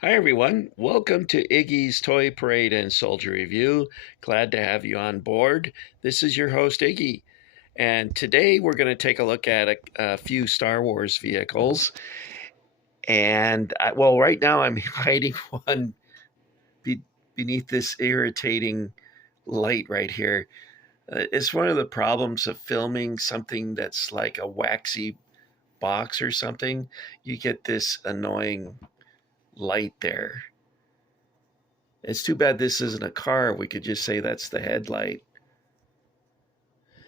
Hi, everyone. Welcome to Iggy's Toy Parade and Soldier Review. Glad to have you on board. This is your host, Iggy. And today we're going to take a look at a few Star Wars vehicles. Well, right now I'm hiding one be- beneath this irritating light right here. It's one of the problems of filming something that's like a waxy box or something. You get this annoying light there. It's too bad this isn't a car. We could just say that's the headlight.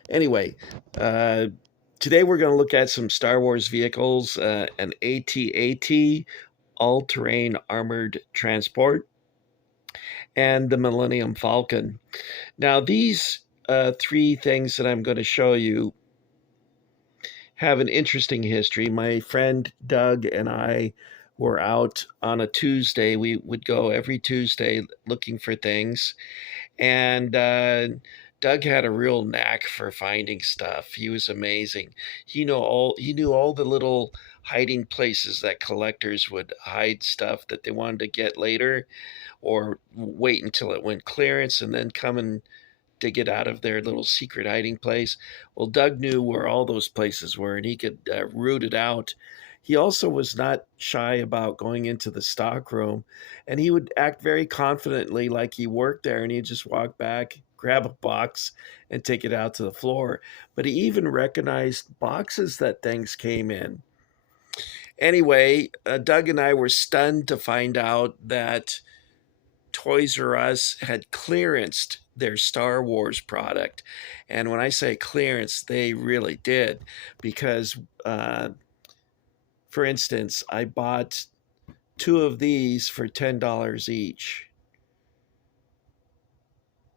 Anyway, uh, today we're going to look at some Star Wars vehicles, an AT-AT, all-terrain armored transport, and the Millennium Falcon. Now, these three things that I'm going to show you have an interesting history. My friend Doug and I were out on a Tuesday. We would go every Tuesday looking for things. And Doug had a real knack for finding stuff. He was amazing. He knew all the little hiding places that collectors would hide stuff that they wanted to get later, or wait until it went clearance and then come and dig it out of their little secret hiding place. Well, Doug knew where all those places were, and he could root it out. He also was not shy about going into the stock room, and he would act very confidently like he worked there, and he'd just walk back, grab a box, and take it out to the floor. But he even recognized boxes that things came in. Anyway, Doug and I were stunned to find out that Toys R Us had clearanced their Star Wars product. And when I say clearance, they really did. Because, for instance, I bought two of these for $10 each.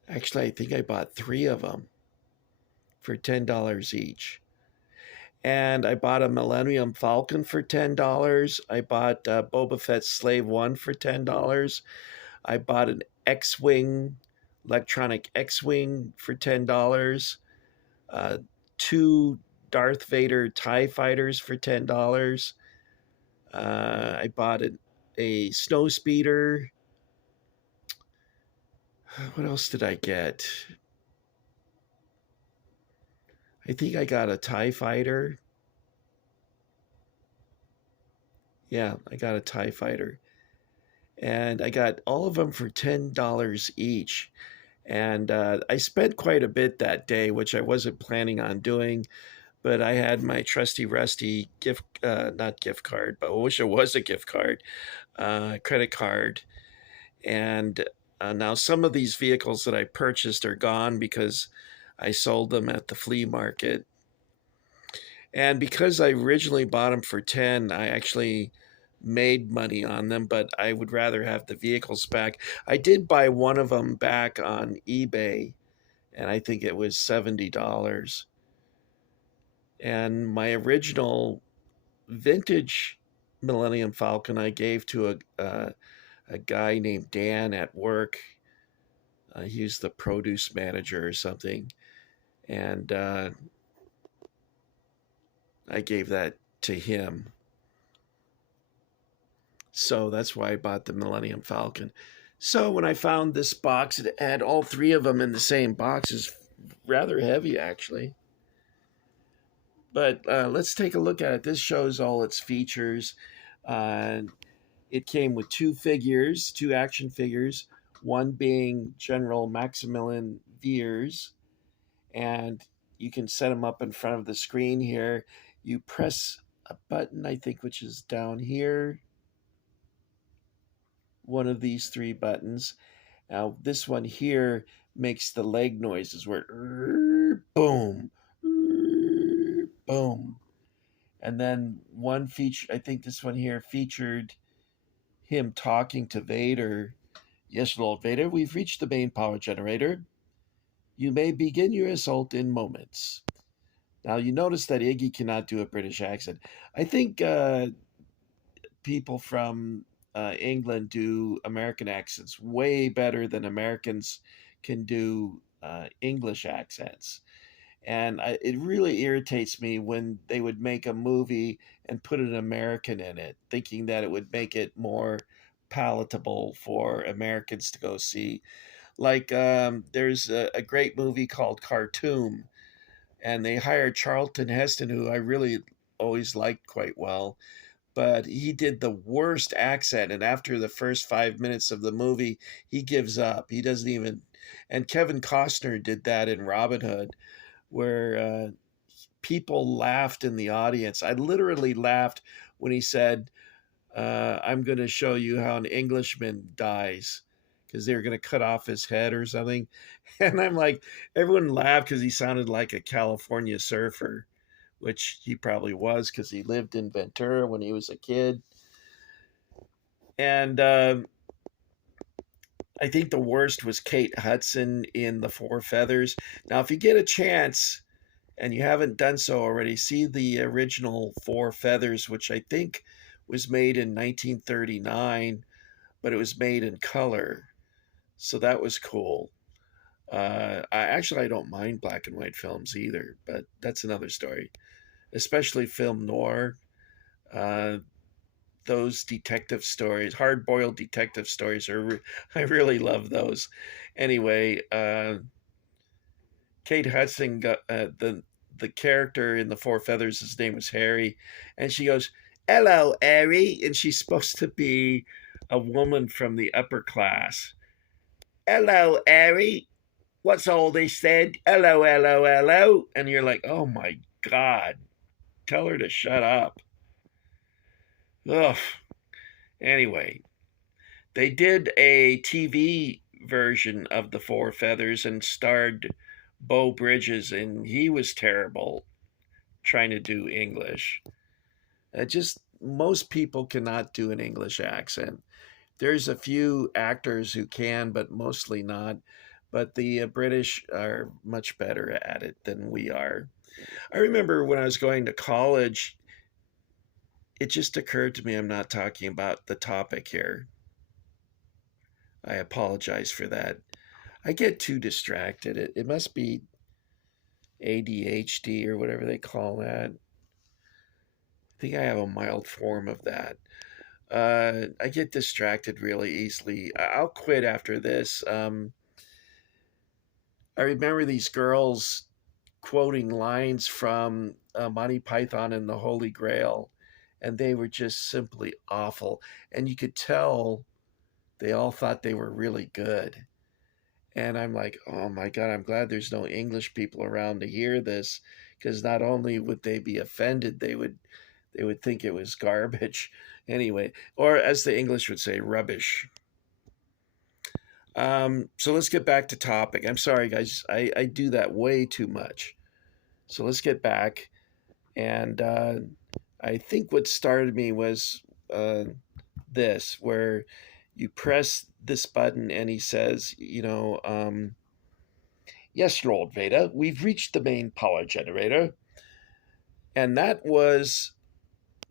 Actually, I think I bought three of them for $10 each. And I bought a Millennium Falcon for $10. I bought Boba Fett's Slave One for $10. I bought an X-Wing, electronic X-Wing for $10. Uh, two Darth Vader TIE fighters for $10. I bought a snow speeder. What else did I get? I think I got a TIE fighter. Yeah, I got a TIE fighter. And I got all of them for $10 each. And I spent quite a bit that day, which I wasn't planning on doing. But I had my trusty rusty gift, not gift card, but I wish it was a gift card, credit card. And now some of these vehicles that I purchased are gone because I sold them at the flea market. And because I originally bought them for 10, I actually made money on them, but I would rather have the vehicles back. I did buy one of them back on eBay, and I think it was $70. And my original vintage Millennium Falcon I gave to a guy named Dan at work. He was the produce manager or something. And I gave that to him. So that's why I bought the Millennium Falcon. So when I found this box, it had all three of them in the same box. It's rather heavy, actually. But let's take a look at it. This shows all its features. Uh, it came with two figures, two action figures, one being General Maximilian Veers, and you can set them up in front of the screen here. You press a button, I think, which is down here, one of these three buttons. Now, this one here makes the leg noises where boom, boom. And then one feature, I think this one here featured him talking to Vader. Yes, Lord Vader, we've reached the main power generator. You may begin your assault in moments. Now, you notice that Iggy cannot do a British accent. I think people from England do American accents way better than Americans can do English accents. And it really irritates me when they would make a movie and put an American in it, thinking that it would make it more palatable for Americans to go see. Like, there's a great movie called Khartoum, and they hired Charlton Heston, who I really always liked quite well, but he did the worst accent. And after the first 5 minutes of the movie, he gives up. He doesn't even. And Kevin Costner did that in Robin Hood, where people laughed in the audience. I literally laughed when he said, I'm going to show you how an Englishman dies, because they were going to cut off his head or something. And I'm like, everyone laughed because he sounded like a California surfer, which he probably was because he lived in Ventura when he was a kid. And I think the worst was Kate Hudson in The Four Feathers. Now, if you get a chance and you haven't done so already, see the original Four Feathers, which I think was made in 1939, but it was made in color. So that was cool. I don't mind black and white films either, but that's another story. Especially film noir. Uh, those detective stories, hard boiled detective stories, I really love those. Anyway, Kate Hudson got the character in The Four Feathers. His name was Harry, and she goes, "Hello, Harry," and she's supposed to be a woman from the upper class. "Hello, Harry. What's all this then? Hello, hello, hello." And you're like, "Oh my God, tell her to shut up." Ugh. Anyway, they did a TV version of The Four Feathers and starred Beau Bridges, and he was terrible trying to do English. Just most people cannot do an English accent. There's a few actors who can, but mostly not. But the British are much better at it than we are. I remember when I was going to college, it just occurred to me I'm not talking about the topic here. I apologize for that. I get too distracted. It must be ADHD or whatever they call that. I think I have a mild form of that. I get distracted really easily. I'll quit after this. I remember these girls quoting lines from Monty Python and the Holy Grail, and they were just simply awful. And you could tell they all thought they were really good. And I'm like, oh my God, I'm glad there's no English people around to hear this, because not only would they be offended, they would think it was garbage anyway, or as the English would say, rubbish. So let's get back to topic. I'm sorry, guys, I do that way too much. So let's get back. And I think what started me was this, where you press this button and he says, "Yes, Lord Vader, we've reached the main power generator." And that was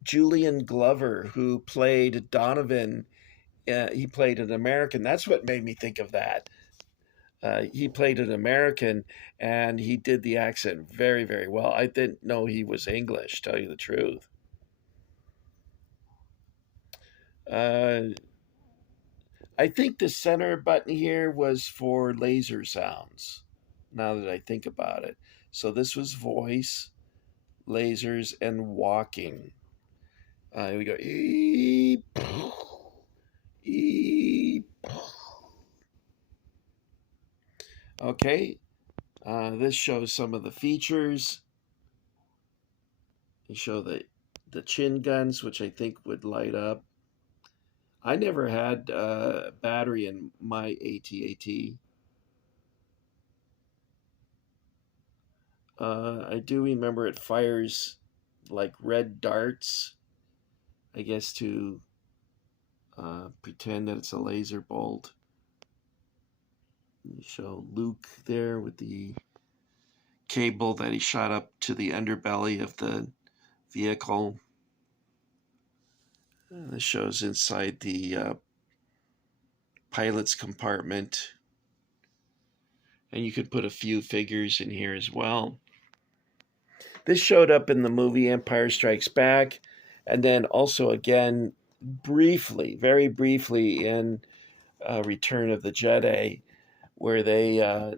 Julian Glover, who played Donovan. He played an American. That's what made me think of that. He played an American, and he did the accent very, very well. I didn't know he was English, tell you the truth. Uh, I think the center button here was for laser sounds, now that I think about it. So this was voice, lasers, and walking. Here we go. Eep, eep. Okay, this shows some of the features. You show the chin guns, which I think would light up. I never had a battery in my AT-AT. I do remember it fires like red darts, I guess, to pretend that it's a laser bolt. You show Luke there with the cable that he shot up to the underbelly of the vehicle. This shows inside the pilot's compartment. And you could put a few figures in here as well. This showed up in the movie Empire Strikes Back, and then also again briefly, very briefly in Return of the Jedi, where they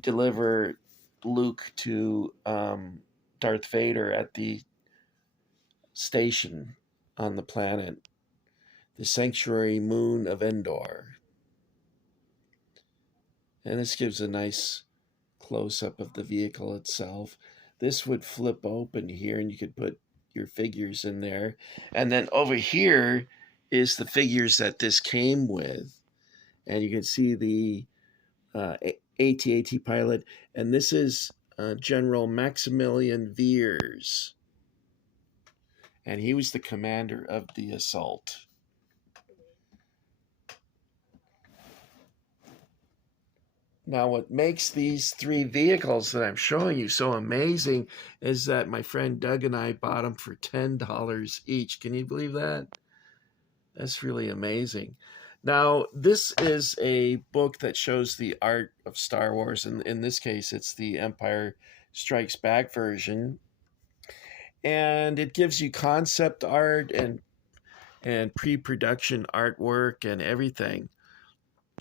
deliver Luke to Darth Vader at the station on the planet, the sanctuary moon of Endor. And this gives a nice close up of the vehicle itself. This would flip open here, and you could put your figures in there. And then over here is the figures that this came with. And you can see the AT-AT pilot. And this is General Maximilian Veers. And he was the commander of the assault. Now, what makes these three vehicles that I'm showing you so amazing is that my friend Doug and I bought them for $10 each. Can you believe that? That's really amazing. Now, this is a book that shows the art of Star Wars. And in this case, it's the Empire Strikes Back version. And it gives you concept art and pre-production artwork and everything.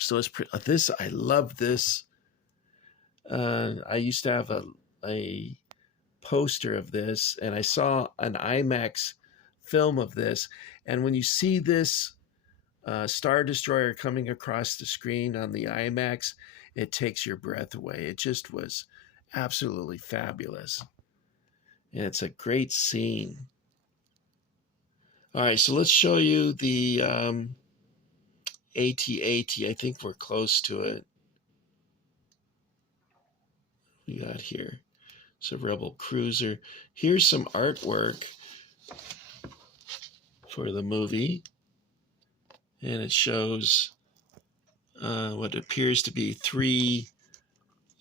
So this, I love this. I used to have a poster of this, and I saw an IMAX film of this. And when you see this Star Destroyer coming across the screen on the IMAX, it takes your breath away. It just was absolutely fabulous. And it's a great scene. All right, so let's show you the AT-AT. I think we're close to it. We got here. It's a Rebel cruiser. Here's some artwork for the movie. And it shows what appears to be three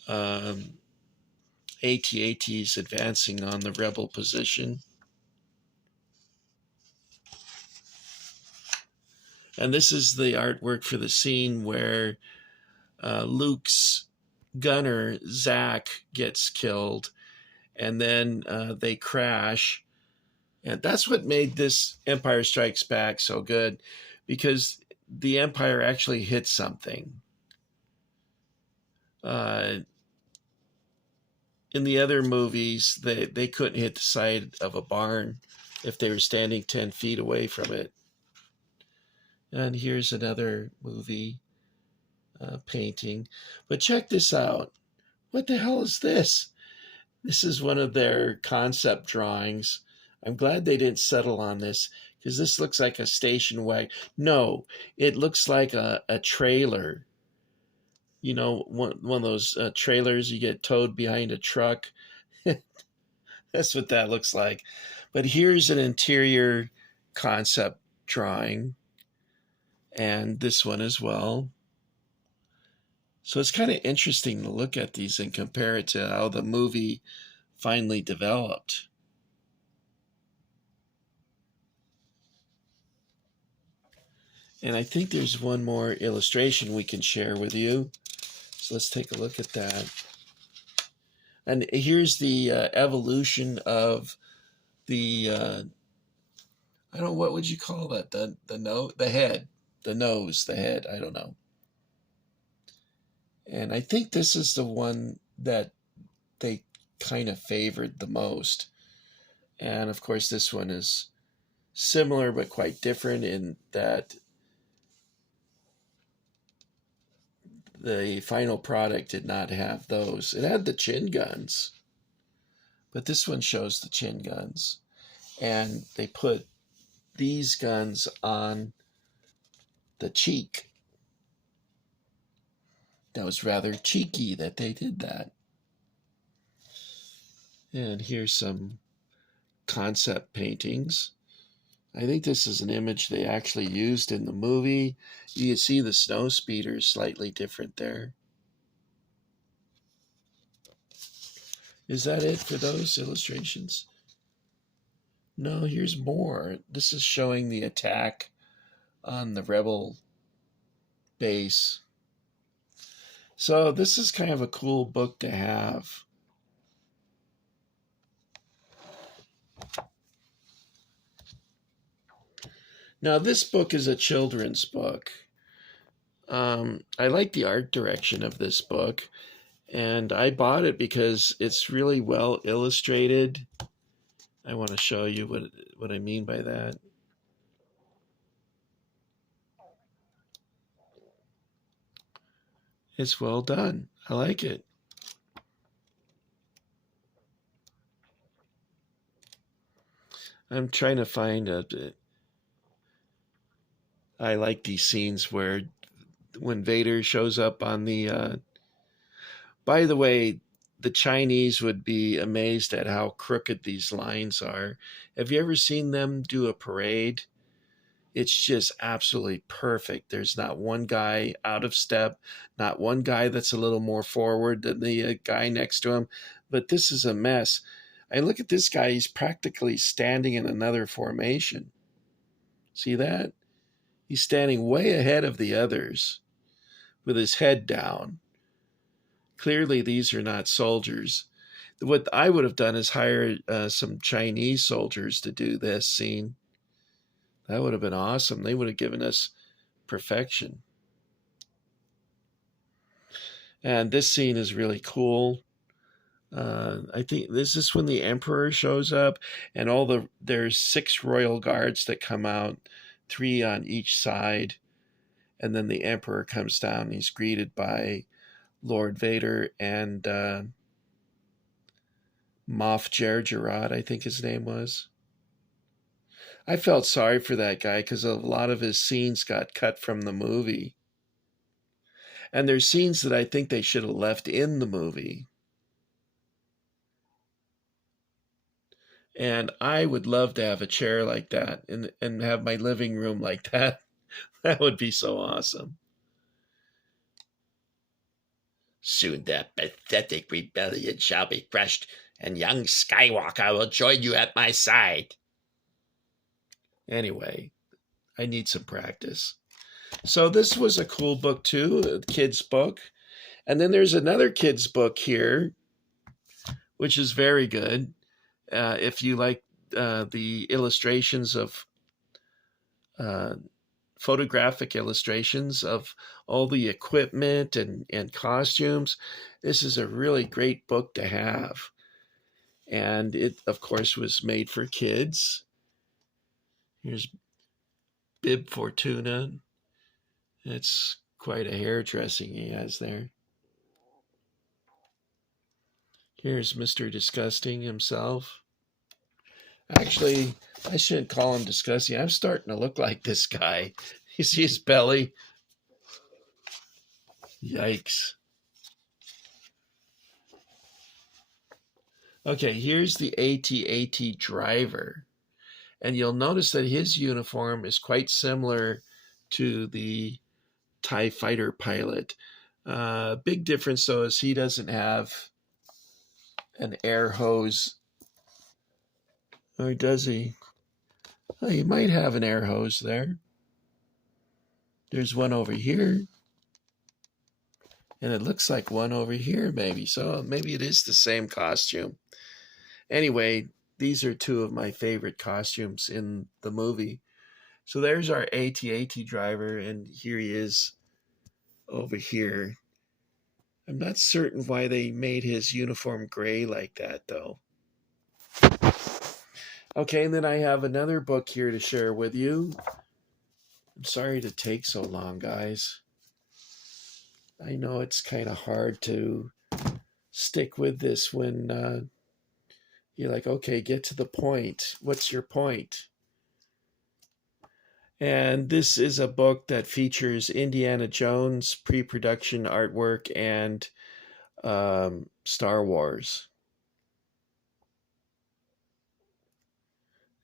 AT-ATs advancing on the Rebel position. And this is the artwork for the scene where Luke's gunner, Zach, gets killed. And then they crash. And that's what made this Empire Strikes Back so good, because the Empire actually hit something. In the other movies, they couldn't hit the side of a barn if they were standing 10 feet away from it. And here's another movie painting. But check this out. What the hell is this? This is one of their concept drawings. I'm glad they didn't settle on this, because this looks like a station wagon. No, it looks like a trailer. You know, one of those trailers you get towed behind a truck. That's what that looks like. But here's an interior concept drawing, and this one as well. So it's kind of interesting to look at these and compare it to how the movie finally developed. And I think there's one more illustration we can share with you. So let's take a look at that. And here's the evolution of the, I don't know, what would you call that? The head, the nose, the head, I don't know. And I think this is the one that they kind of favored the most. And of course, this one is similar but quite different in that the final product did not have those. It had the chin guns, but this one shows the chin guns. And they put these guns on the cheek. That was rather cheeky that they did that. And here's some concept paintings. I think this is an image they actually used in the movie. You can see the snow speeder is slightly different there. Is that it for those illustrations? No, here's more. This is showing the attack on the Rebel base. So this is kind of a cool book to have. Now, this book is a children's book. I like the art direction of this book, and I bought it because it's really well illustrated. I want to show you what I mean by that. It's well done. I like it. I'm trying to find a. I like these scenes where when Vader shows up on the. By the way, the Chinese would be amazed at how crooked these lines are. Have you ever seen them do a parade? It's just absolutely perfect. There's not one guy out of step, not one guy that's a little more forward than the guy next to him. But this is a mess. I look at this guy, he's practically standing in another formation. See that? He's standing way ahead of the others with his head down. Clearly, these are not soldiers. What I would have done is hire some Chinese soldiers to do this scene. That would have been awesome. They would have given us perfection. And this scene is really cool. I think this is when the Emperor shows up, and there's 6 royal guards that come out, 3 on each side, and then the Emperor comes down. He's greeted by Lord Vader and Moff Jerjerrod, I think his name was. I felt sorry for that guy because a lot of his scenes got cut from the movie. And there's scenes that I think they should have left in the movie. And I would love to have a chair like that and have my living room like that. That would be so awesome. Soon the pathetic rebellion shall be crushed, and young Skywalker will join you at my side. Anyway, I need some practice. So this was a cool book too, a kid's book. And then there's another kid's book here, which is very good. If you like the illustrations of photographic illustrations of all the equipment and costumes, this is a really great book to have. And it, of course, was made for kids. Here's Bib Fortuna. It's quite a hairdressing he has there. Here's Mr. Disgusting himself. Actually, I shouldn't call him disgusting. I'm starting to look like this guy. You see his belly? Yikes. Okay, here's the AT-AT driver. And you'll notice that his uniform is quite similar to the TIE fighter pilot. Big difference, though, is he doesn't have an air hose. Or does he? Oh, he might have an air hose there. There's one over here. And it looks like one over here, maybe. So maybe it is the same costume. Anyway, these are 2 of my favorite costumes in the movie. So there's our AT-AT driver, and here he is over here. I'm not certain why they made his uniform gray like that, though. Okay, and then I have another book here to share with you. I'm sorry to take so long, guys. I know it's kind of hard to stick with this when you're like, okay, get to the point. What's your point? And this is a book that features Indiana Jones pre-production artwork and Star Wars.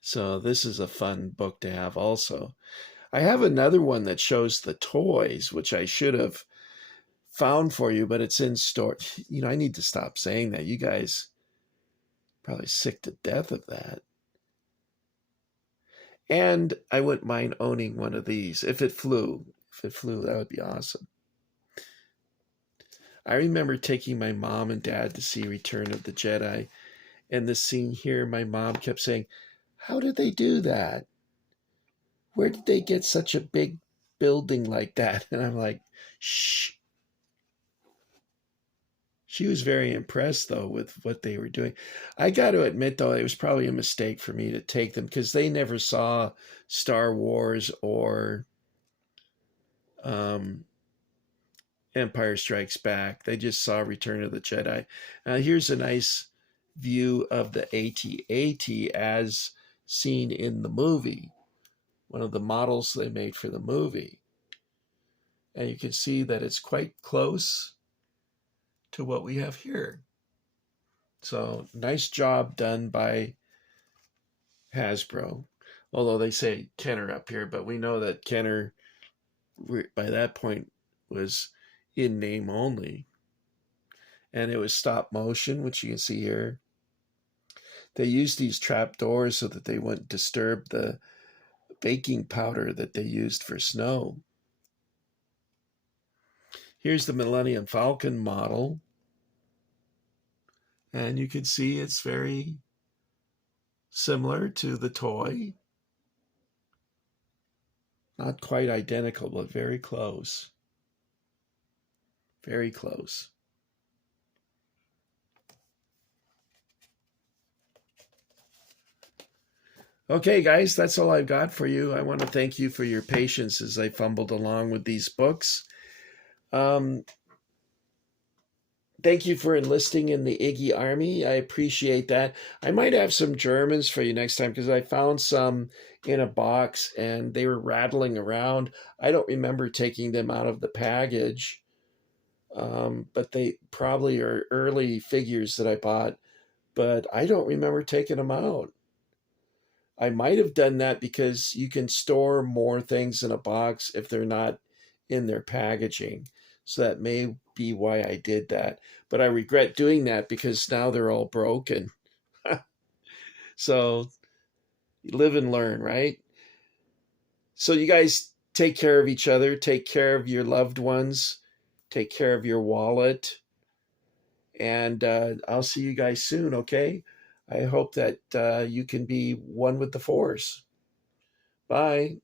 So this is a fun book to have also. I have another one that shows the toys, which I should have found for you, but it's in store. You know, I need to stop saying that. You guys probably sick to death of that. And I wouldn't mind owning one of these if it flew. If it flew, that would be awesome. I remember taking my mom and dad to see Return of the Jedi. And this scene here, my mom kept saying, how did they do that? where did they get such a big building like that? And I'm like, shh. She was very impressed, though, with what they were doing. I got to admit, though, it was probably a mistake for me to take them because they never saw Star Wars or um, Empire Strikes Back. They just saw Return of the Jedi. Here's a nice view of the AT-AT as seen in the movie, one of the models they made for the movie. And you can see that it's quite close to what we have here. So nice job done by Hasbro. Although they say Kenner up here, but we know that Kenner by that point was in name only. And it was stop motion, which you can see here. They used these trap doors so that they wouldn't disturb the baking powder that they used for snow. Here's the Millennium Falcon model. And you can see it's very similar to the toy. Not quite identical, but very close. Very close. Okay, guys, that's all I've got for you. I want to thank you for your patience as I fumbled along with these books. Thank you for enlisting in the Iggy Army. I appreciate that. I might have some Germans for you next time because I found some in a box and they were rattling around. I don't remember taking them out of the package, but they probably are early figures that I bought, but I don't remember taking them out. I might have done that because you can store more things in a box if they're not in their packaging. So that may be why I did that. But I regret doing that because now they're all broken. So live and learn, right? So you guys take care of each other, take care of your loved ones, take care of your wallet. And I'll see you guys soon, okay? I hope that you can be one with the force. Bye.